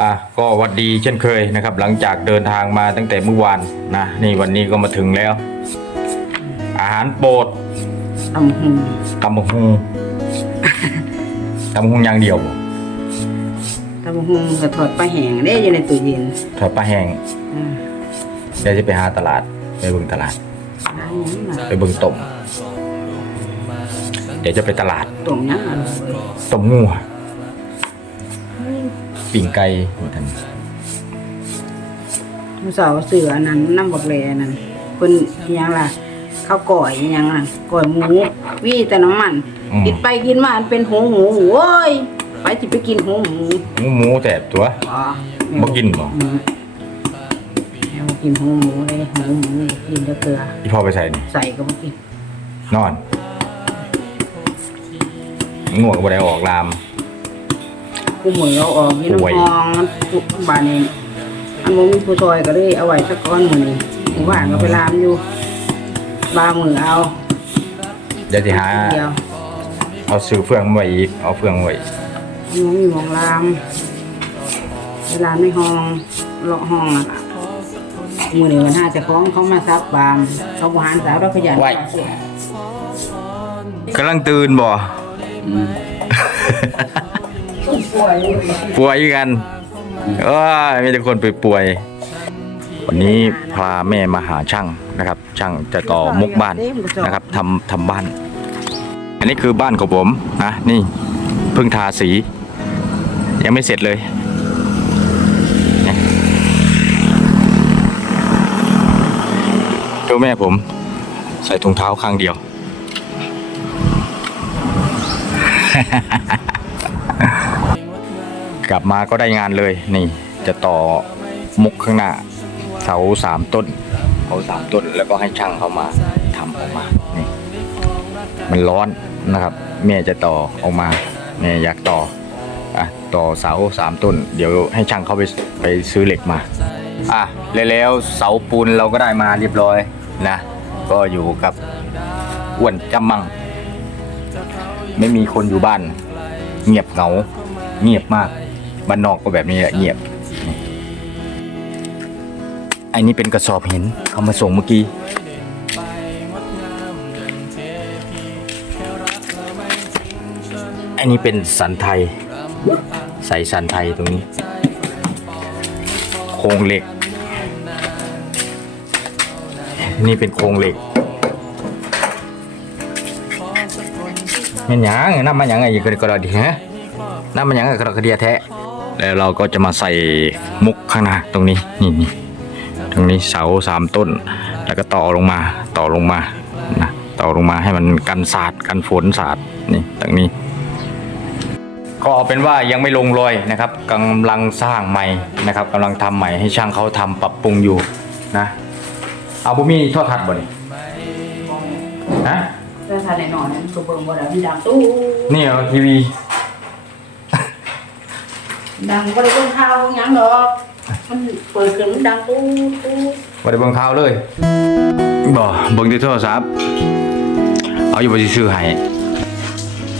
อะก็หวัดดีเช่นเคยนะครับ หลังจากเดินทางมาตั้งแต่เมื่อวานนะนี่วันนี้ก็มาถึงแล้ว อาหารโปรดตำหูตำบักฮุงตำบักฮุงอย่างเดียวบ่ตำหูกระถอดปลาแห้งได้อยู่ในตู้เย็นทอดปลาแห้งอืมเดี๋ยวจะไปหาตลาดไปเบิ่งตลาดหาหยังล่ะไปเบิ่งต้มเดี๋ยวจะไปตลาดต้มหยังอร่อยต้มงัว ปิ่งไก่เหมือนกันมื้อเช้าเสืออันนั้นน้ำบักแลนั่นเพิ่นอิหยังล่ะข้าวก่อยอิหยังล่ะก่อยหมูวี่แต่น้ำมันกินไปกินมามันเป็นหูหมูโว้ยไปสิไปกินหูหมูหมูหมูแต่ตัวอ๋อบ่กินบ่อืมแม่บ่กินหูหมูเลยหูหมูกินแต่เกลือที่พ่อไปใส่นี่ใส่ก็บ่กินนอนง่วงก็บ่ได้ออกลาม กูหมวยเอาออกอยู่ป่วยน้ำหองมันปุบานนี้อันบ่มีผู้ซอยก็เลยเอาไว้สักก้อนมื้อนี้หมู่บ้านก็ไปลามอยู่บามือเอาเดี๋ยวสิหา เดียวเอาซื้อเฟืองมาไว้อีก เอาเฟืองมาไว้อีกมันมีหมองลามเวลาในห้องเลาะห้องน่ะล่ะมื้อนี้มันหาเจ้าของเขามาซับบามเขาบ่หารสาวเราขยันกำลังตื่นบ่ป่วย ป่วยกันเอ้ยมีแต่คนป่วยๆวันนี้พาแม่มาหาช่างนะครับ ช่างจะต่อมุกบ้านนะครับทำทำบ้าน อันนี้คือบ้านของผมนะนี่เพิ่งทาสี ยังไม่เสร็จเลยเนี่ยดูแม่ผม ใส่ถุงเท้าข้างเดียว กลับมาก็ได้งานเลยนี่ จะต่อมุกข้างหน้า เสาสามต้นเสาสามต้นแล้วก็ให้ช่างเขามาทำออกมานี่มันร้อนนะครับ แม่จะต่อออกมาแม่อยากต่ออะต่อเสาสามต้น เดี๋ยวให้ช่างเขาไปไปซื้อเหล็กมาอะแล้วเสาปูนเราก็ได้มาเรียบร้อยนะ ก็อยู่กับอ้วนจำมัง ไม่มีคนอยู่บ้าน เงียบเหงา เงียบมาก บ้านนอกก็แบบนี้แหละเงียบไอ้นี่เป็นกระสอบหินเขามาส่งเมื่อกี้ อันนี้เป็นสันไทย ใส่สันไทยตรงนี้ โครงเหล็ก นี่เป็นโครงเหล็กมันหยังน้ำมันหยังไงอยู่กระดดีฮะน้ำมันหยังกระกระเดียแทะ แล้วเราก็จะมาใส่มุกข้างหน้าตรงนี้นี่นี่ตรงนี้เสาสามต้น แล้วก็ต่อลงมาต่อลงมานะต่อลงมาให้มันกันสาดกันฝนสาดนี่ตรงนี้ ก็เอาเป็นว่ายังไม่ลงรอยนะครับกำลังสร้างใหม่นะครับกำลังทำใหม่ให้ช่างเขาทำปรับปรุงอยู่นะเอาบุมีทอดทัดบ่นี่ฮะถ้าทานในนอนนั้นตัวเบิ่งบ่ได้มันดังตู้นี่เหรอทีวี ดังบ่ได้เบิ่งข่าวเบิ่งหยังดอกมันเปิดขึ้นมันดังตู้ตู้บ่ได้เบิ่งข่าวเลยบ่เบิ่งที่โทรศัพท์เอาอยู่บ่สิซื้อให้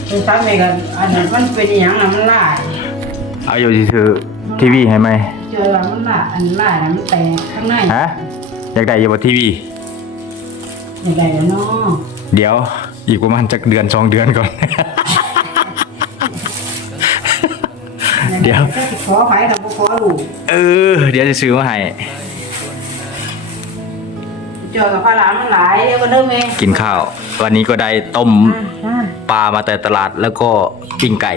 โทรศัพท์นี่ก็อันนั้นมันเป็นอีหยังน่ะมันหลายเอาอยู่สิซื้อทีวีให้ไหมเจอว่ามันหลายอันหลายน่ะมันแตกข้างในฮะอยากได้อยู่บ่ทีวียังไงแล้วเนาะเดี๋ยวอีกประมาณจักเดือนสองเดือนก่อน ดี๋ยว ขอไผถ้าบ่ขอลูกเออ เดี๋ยวจะซื้อมาให้ เจอกับพระหลานมันหลายเดี๋ยวก็เด้อแม่กินข้าว วันนี้ก็ได้ต้มอ่าปลามาแต่ตลาดแล้วก็ปิ้งไก่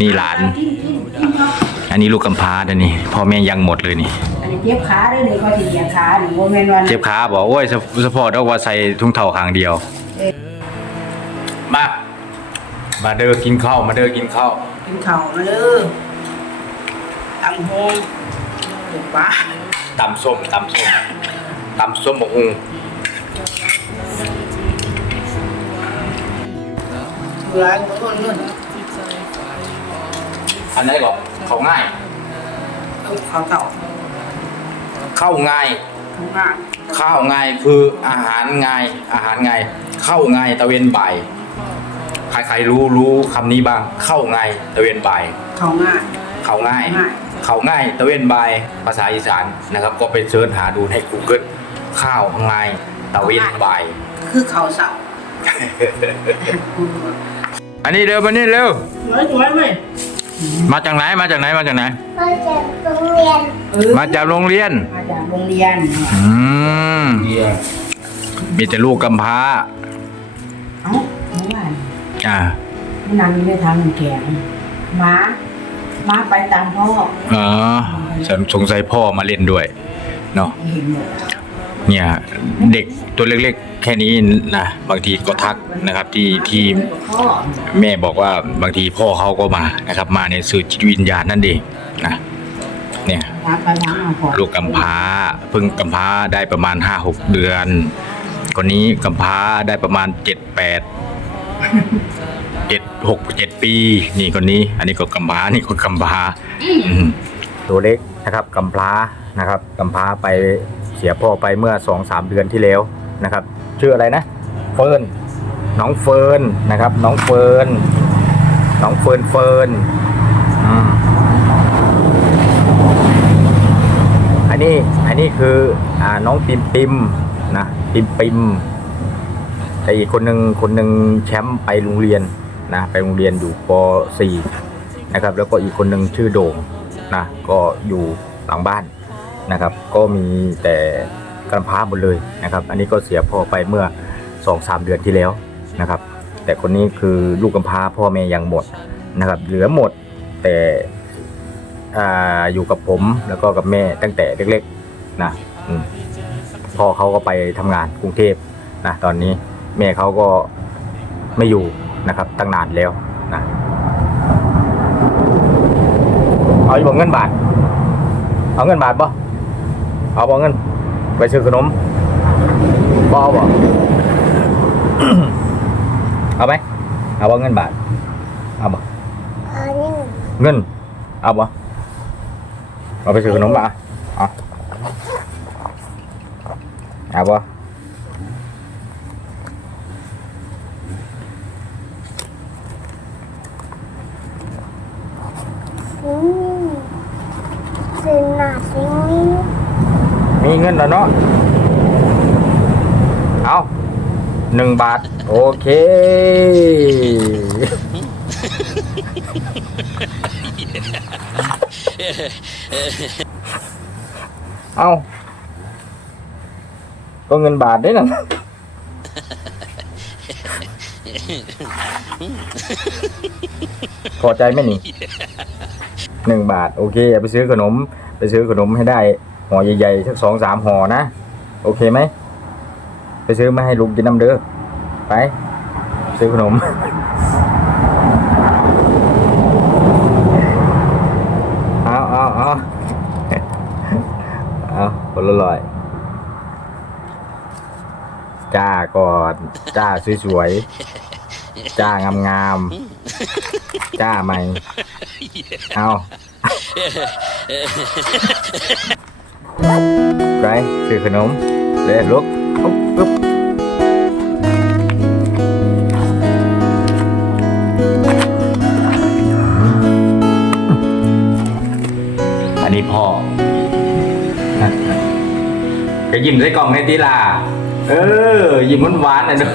นี่หลานกินกินกินเนาะอันนี้ลูกกำพร้าเด้อนี่พ่อแม่ยังหมดเลยนี่ อันนี้เจ็บขาเด้อนี่ก็สิเหยียดขานี่บ่แม่นว่าเจ็บขาบอกโอ้ยสปอร์ตเอาว่าใส่ทุ่งเท้าข้างเดียวมา มาเด้อกินข้าว มาเด้อกินข้าว กินข้าวมาเด้อ ตังโฮงถูกปะตำส้มตำส้มตำส้มบกฮุงเบื่อบ่ทนเงินอันไหนก่อนเขาง่ายเอาข้าวเต่าเข้าง่ายทุกงานข้าวง่ายคืออาหารง่าย อาหารง่ายเข้าง่ายตะเวนบ่ายใครๆรู้รู้คำนี้บ้าง เข้าง่ายตะเวนบ่ายข้าวง่ายเข้าง่ายง่าย เขาง่ายตะเวนบายภาษาอีสานนะครับ ก็ไปเสิร์ชหาดูใน Google ข้าวง่ายตะเวนบายคือเขาเสาอันนี้เร็วมานี่เร็วสวยสวยไหมมาจากไหนมาจากไหนมาจากไหน มาจากโรงเรียนเออมาจากโรงเรียน มาจากโรงเรียน อืมมีแต่ลูกกำพร้าเอ้าเมื่อวานอ่ามันนั่งอยู่ในทางน้ำแข็งม้า มาไปตามพ่ออ๋อฉันสงสัยพ่อมาเล่นด้วยเนาะเห็นหมดเนี่ยเด็กตัวเล็กๆ แค่นี้นะบางทีก็ทักนะครับที่ที่แม่บอกว่าบางทีพ่อเขาก็มานะครับ มาในสื่อจิตวิญญาณนั่นเองนะเนี่ยลูกกำพร้าเพิ่งกำพร้าได้ประมาณห้าหกเดือน คนนี้กำพร้าได้ประมาณเจ็ดแปด เจ็ดหกเจ็ดปี นี่คนนี้ อันนี้ก็กำพร้านี่ก็กำพร้าอืมตัวเล็กนะครับกำพร้านะครับกำพร้าไปเสียพ่อไปเมื่อสองสามเดือนที่แล้วนะครับ ชื่ออะไรนะ เฟิร์นน้องเฟิร์นนะครับ น้องเฟิร์นน้องเฟิร์นเฟิร์นอืมอันนี้อันนี้คืออ่าน้องปิมปิมนะปิมปิมแต่อีกคนหนึ่งคนหนึ่งแชมป์ไปโรงเรียน นะไปโรงเรียนอยู่ป .4 นะครับแล้วก็อีกคนหนึ่งชื่อโด่งนะก็อยู่หลังบ้านนะครับ ก็มีแต่กำพร้าหมดเลยนะครับ อันนี้ก็เสียพ่อไปเมื่อ2อสเดือนที่แล้วนะครับ แต่คนนี้คือลูกกำพร้าพ่อแม่ยังหมดนะครับ เหลือหมดแต่อ่าอยู่กับผมแล้วก็กับแม่ตั้งแต่เล็กๆนะพ่อเขาก็ไปทำงานกรุงเทพนะตอนนี้แม่เขาก็ไม่อยู่ นะครับตั้งนานแล้วนะเอาอยู่บ่เงินบาท เอาเงินบาทบ่เอาบ่เงิน ไปซื้อขนมบ่เอาบ่เอาไหมเอาบ่เงินบาทเอาบ่อันนี้เงินเอาบ่เอาไปซื้อขนมมาเอาเอาบ่ อืมสิหนาสินี้ มีเงินแล้วเนาะ เอาหนึ่งบาท โอเค เอาก็เงินบาทได้น่ะพอใจไหมนี่หนึ่งบาท โอเคเอาไปซื้อขนม ไปซื้อขนมให้ได้ห่อใหญ่ๆสักสองสามห่อนะ โอเคไหม ไปซื้อมาให้ลุงกินน้ำเด้อไป ซื้อขนม เอาเอาเอาเอาคนละร้อยจ้าก่อนจ้าสวยๆจ้างามๆจ้าไหมเอา ไปซื้อขนมเลยลุกปุ๊บอันนี้พ่อจะยิ้มใส่กล่องในตีลาเออ ยิ้มหวานๆนะดู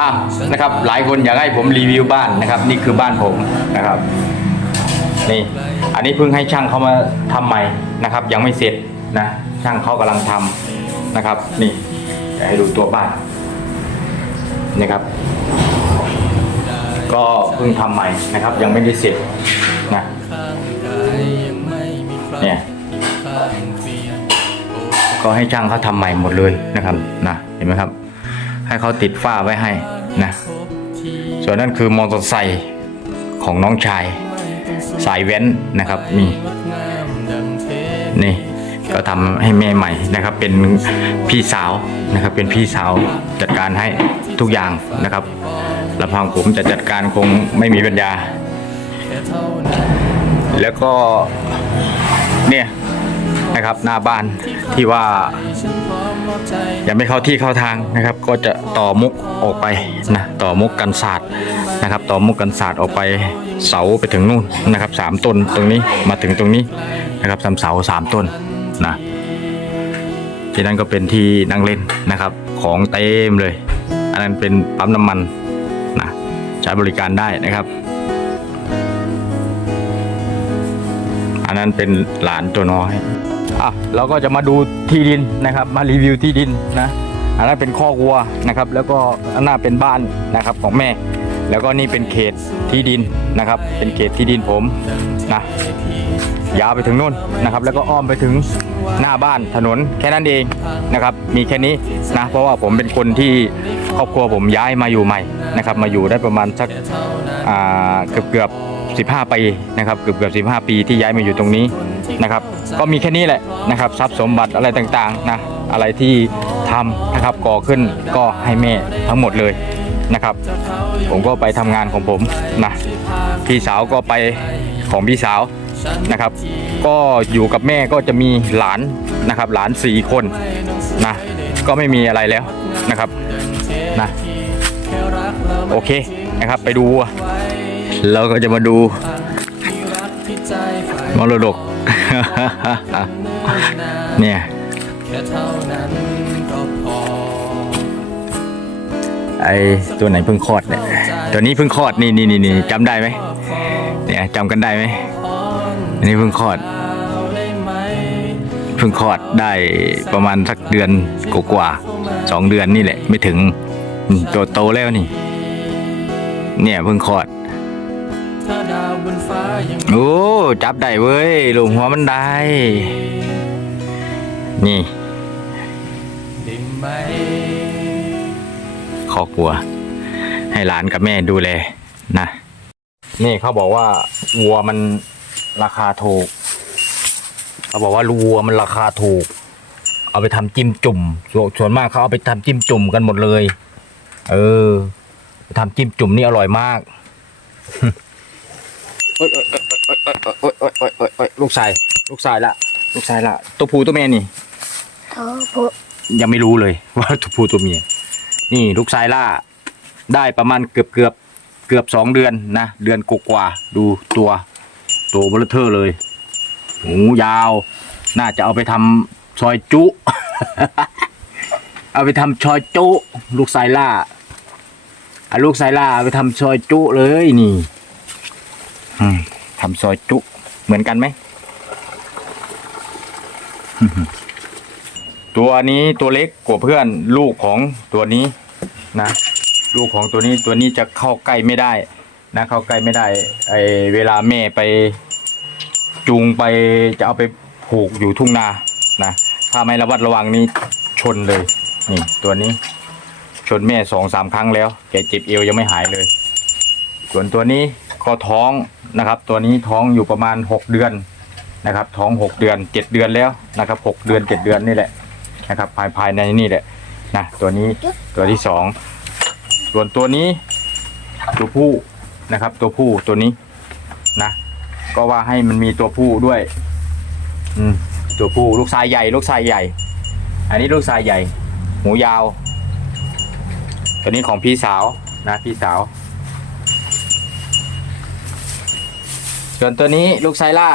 อะนะครับ หลายคนอยากให้ผมรีวิวบ้านนะครับ นี่คือบ้านผมนะครับ นี่ อันนี้เพิ่งให้ช่างเขามาทำใหม่นะครับ ยังไม่เสร็จนะช่างเขากำลังทำนะครับ นี่ให้ดูตัวบ้านนี่ครับ ก็เพิ่งทำใหม่นะครับ ยังไม่ได้เสร็จนะเนี่ยก็ให้ช่างเขาทำใหม่หมดเลยนะครับนะเห็นไหมครับ ให้เขาติดฝ้าไว้ให้นะส่วนนั้นคือมอเตอร์ไซค์ของน้องชาย สายแว้นนะครับนี่นี่ก็ทำให้แม่ใหม่นะครับ เป็นพี่สาวนะครับ เป็นพี่สาวจัดการให้ทุกอย่างนะครับลำพังผมจะจัดการคงไม่มีปัญญา แล้วก็เนี่ย นะครับหน้าบ้านที่ว่ายังไม่เข้าที่เข้าทางนะครับ ก็จะต่อมุกออกไปนะต่อมุกกันศาสตร์นะครับ ต่อมุกกันศาสตร์ออกไปเสาไปถึงนู่นนะครับสามต้นตรงนี้มาถึงตรงนี้นะครับสามเสาสามต้นนะที่นั่นก็เป็นที่นั่งเล่นนะครับ ของเต็มเลย อันนั้นเป็นปั๊มน้ำมันนะใช้บริการได้นะครับอันนั้นเป็นหลานตัวน้อย อะเราก็จะมาดูที่ดินนะครับ มารีวิวที่ดินนะอันนั้นเป็นข้อกวัวนะครับ แล้วก็อันน่าเป็นบ้านนะครับของแม่ แล้วก็นี่เป็นเขตที่ดินนะครับ เป็นเขตที่ดินผมนะยาวไปถึงนู่นนะครับ แล้วก็อ้อมไปถึงหน้าบ้านถนนแค่นั้นเองนะครับ มีแค่นี้นะเพราะว่าผมเป็นคนที่ครอบครัวผมย้ายมาอยู่ใหม่นะครับ มาอยู่ได้ประมาณสักเกือบเกือบ 15 ปีนะครับเกือบเกือบ15 ปีที่ย้ายมาอยู่ตรงนี้นะครับ ก็มีแค่นี้แหละนะครับทรัพย์สมบัติอะไรต่างๆนะอะไรที่ทำนะครับก่อขึ้นก็ให้แม่ทั้งหมดเลยนะครับ ผมก็ไปทำงานของผมนะพี่สาวก็ไปของพี่สาวนะครับ ก็อยู่กับแม่ก็จะมีหลานนะครับ หลานสี่คนนะก็ไม่มีอะไรแล้วนะครับนะโอเคนะครับ ไปดูวัว เราก็จะมาดูมรดก เนี่ยไอตัวไหนเพิ่งคลอดเนี่ยตัวนี้เพิ่งคลอดนี่นี่นี่นี่จำได้ไหมเนี่ยจำกันได้ไหมอันนี้เพิ่งคลอด เพิ่งคลอดได้ประมาณสักเดือนกว่าๆสองเดือนนี่แหละ ไม่ถึงอืมตัวโตแล้วนี่ เนี่ยเพิ่งคลอด โอ้จับได้เว้ยลงหัวมันได้ นี่ครอบครัว ให้หลานกับแม่ดูแลนะ นี่เขาบอกว่าวัวมันราคาถูก เขาบอกว่าวัวมันราคาถูก เอาไปทำจิ้มจุ่มส่วนส่วนมากเขาเอาไปทำจิ้มจุ่มกันหมดเลย เออไปทำจิ้มจุ่มนี่อร่อยมาก โอ้ยโอ้ยโอ้ยโอ้ยโอ้ยโอ้ยโอ้ยลูกชายลูกชายละลูกชายละตัวผู้ตัวเม่นี่ตัวผู้ยังไม่รู้เลยว่าตัวผู้ตัวเมียนี่ลูกชายล่า ได้ประมาณเกือบเกือบเกือบสองเดือนนะเดือนกกว่าดูตัวตัวเบลเทอร์เลยหูยาว น่าจะเอาไปทำซอยจุ เอาไปทำซอยจุ ลูกชายล่าลูกชายล่าไปทำซอยจุเลยนี่ อืมทำซอยจุ เหมือนกันไหม ตัวนี้ตัวเล็กกว่าเพื่อนลูกของตัวนี้นะ ลูกของตัวนี้ตัวนี้จะเข้าใกล้ไม่ได้ นะเข้าใกล้ไม่ได้ ไอเวลาแม่ไปจูงไปจะเอาไปผูกอยู่ทุ่งนานะถ้าไม่ระวัดระวังนี่ชนเลยนี่ตัวนี้ ชนแม่สองสามครั้งแล้ว แกเจ็บเอวยังไม่หายเลย ส่วนตัวนี้ก็ท้อง นะครับ ตัวนี้ท้องอยู่ประมาณหกเดือนนะครับ ท้องหกเดือนเจ็ดเดือนแล้วนะครับหกเดือนเจ็ดเดือนนี่แหละนะครับ ภายภายในนี่แหละนะตัวนี้ตัวที่สองส่วนตัวนี้ตัวผู้นะครับ ตัวผู้ตัวนี้นะ ก็ว่าให้มันมีตัวผู้ด้วย อืมตัวผู้ลูกทรายใหญ่ ลูกทรายใหญ่ อันนี้ลูกทรายใหญ่หูยาว ตัวนี้ของพี่สาวนะพี่สาว ส่วนตัวนี้ลูกไซล่า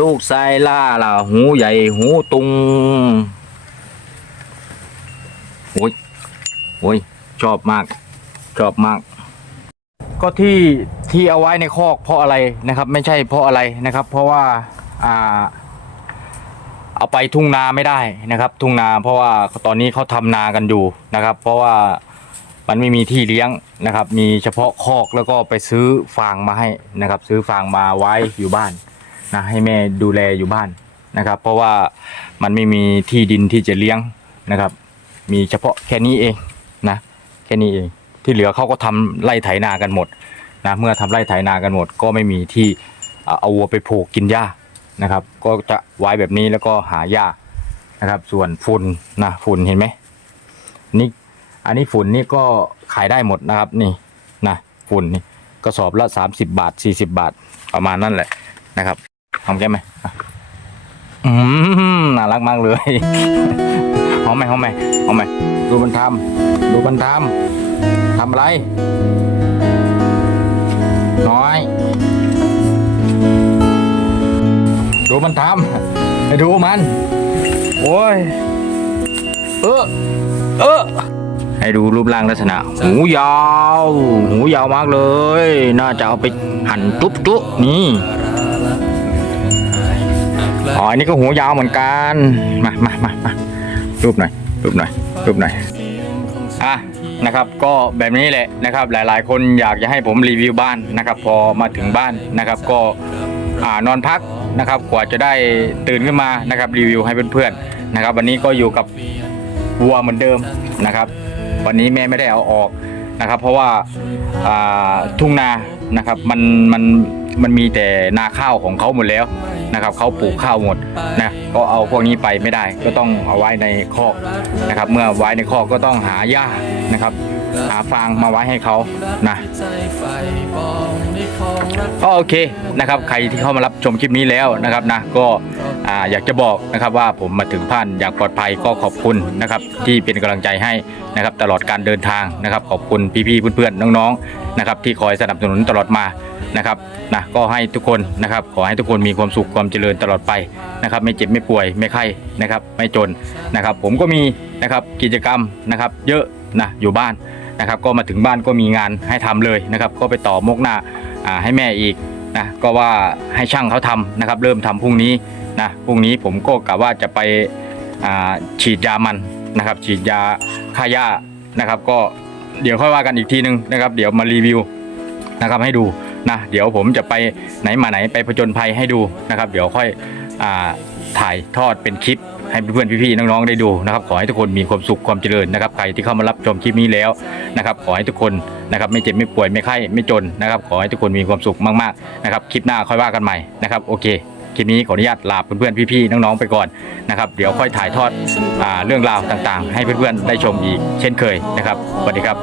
ลูกไซล่าล่ะหูใหญ่หูตุงโอ้ยโอ้ยชอบมาก ชอบมาก ก็ที่ที่เอาไว้ในคอกเพราะอะไรนะครับ ไม่ใช่เพราะอะไรนะครับ เพราะว่าอ่าเอาไปทุ่งนาไม่ได้นะครับ ทุ่งนาเพราะว่าตอนนี้เขาทำนากันอยู่นะครับ เพราะว่า มันไม่มีที่เลี้ยงนะครับ มีเฉพาะคอกแล้วก็ไปซื้อฟางมาให้นะครับ ซื้อฟางมาไว้อยู่บ้านนะให้แม่ดูแลอยู่บ้านนะครับ เพราะว่ามันไม่มีที่ดินที่จะเลี้ยงนะครับ มีเฉพาะแค่นี้เองนะแค่นี้เองที่เหลือเขาก็ทำไร่ไถนากันหมดนะเมื่อทำไร่ไถนากันหมด ก็ไม่มีที่เอาเอาวัวไปผูกกินหญ้านะครับ ก็จะไว้แบบนี้แล้วก็หาหญ้านะครับ ส่วนฝุ่นนะฝุ่นเห็นไหมนี่ อันนี้ฝุ่นนี่ก็ขายได้หมดนะครับนี่นะฝุ่นนี่กระสอบละ 30 บาท 40 บาทประมาณนั่นแหละนะครับทำแก้ไหมอืมน่ารักมากเลยหอมไหมหอมไหมหอมไหมดูมันทำดูมันทำทำอะไร น้อย ดูมันทำไปดูมัน โอ้ย เออ เออ ให้ดูรูปร่างลักษณะ หูยาว หูยาวมากเลย น่าจะเอาไปหั่นจุ๊บจุ๊นี่อ๋ออันนี้ก็หูยาวเหมือนกัน มามามามารูปหน่อยรูปหน่อยรูปหน่อยอะนะครับก็แบบนี้แหละนะครับหลายๆ คนอยากจะให้ผมรีวิวบ้านนะครับ พอมาถึงบ้านนะครับ ก็อ่านอนพักนะครับ กว่าจะได้ตื่นขึ้นมานะครับรีวิวให้เพื่อนๆนะครับ วันนี้ก็อยู่กับวัวเหมือนเดิมนะครับ วันนี้แม่ไม่ได้เอาออกนะครับ เพราะว่าทุ่งนานะครับมันมันมันมีแต่นาข้าวของเขาหมดแล้วนะครับเขาปลูกข้าวหมดนะก็เอาพวกนี้ไปไม่ได้ ก็ต้องเอาไว้ในคอกนะครับ เมื่อไว้ในคอกก็ต้องหาหญ้านะครับ หาฟางมาไว้ให้เขานะก็โอเคนะครับ ใครที่เข้ามารับชมคลิปนี้แล้วนะครับนะก็อ่าอยากจะบอกนะครับว่าผมมาถึงบ้านอย่างปลอดภัยก็ขอบคุณนะครับ ที่เป็นกำลังใจให้นะครับตลอดการเดินทางนะครับ ขอบคุณพี่ๆเพื่อนๆน้องๆนะครับที่คอยสนับสนุนตลอดมานะครับนะก็ให้ทุกคนนะครับขอให้ทุกคนมีความสุขความเจริญตลอดไปนะครับ ไม่เจ็บไม่ป่วยไม่ไข้นะครับ ไม่จนนะครับ ผมก็มีนะครับกิจกรรมนะครับ เยอะนะอยู่บ้าน นะครับก็มาถึงบ้านก็มีงานให้ทำเลยนะครับ ก็ไปต่อมกหน้าให้แม่อีกนะก็ว่าให้ช่างเขาทำนะครับ เริ่มทำพรุ่งนี้นะพรุ่งนี้ผมก็กะว่าจะไปฉีดยามันนะครับ ฉีดยาฆ่าหญ้านะครับ ก็เดี๋ยวค่อยว่ากันอีกทีนึงนะครับ เดี๋ยวมารีวิวนะครับให้ดูนะเดี๋ยวผมจะไปไหนมาไหนไปผจญภัยให้ดูนะครับ เดี๋ยวค่อยอถ่ายทอดเป็นคลิป ให้เพื่อนๆพี่ๆน้องๆได้ดูนะครับขอให้ทุกคนมีความสุขความเจริญนะครับใครที่เข้ามารับชมคลิปนี้แล้วนะครับขอให้ทุกคนนะครับไม่เจ็บไม่ป่วยไม่ไข้ไม่จนนะครับขอให้ทุกคนมีความสุขมากๆนะครับคลิปหน้าค่อยว่ากันใหม่นะครับโอเคคลิปนี้ขออนุญาตลาเพื่อนๆพี่ๆน้องๆไปก่อนนะครับเดี๋ยวค่อยถ่ายทอดอเรื่องราวต่างๆ ให้เพื่อนๆได้ชมอีก เช่นเคยนะครับสวัสดีครับ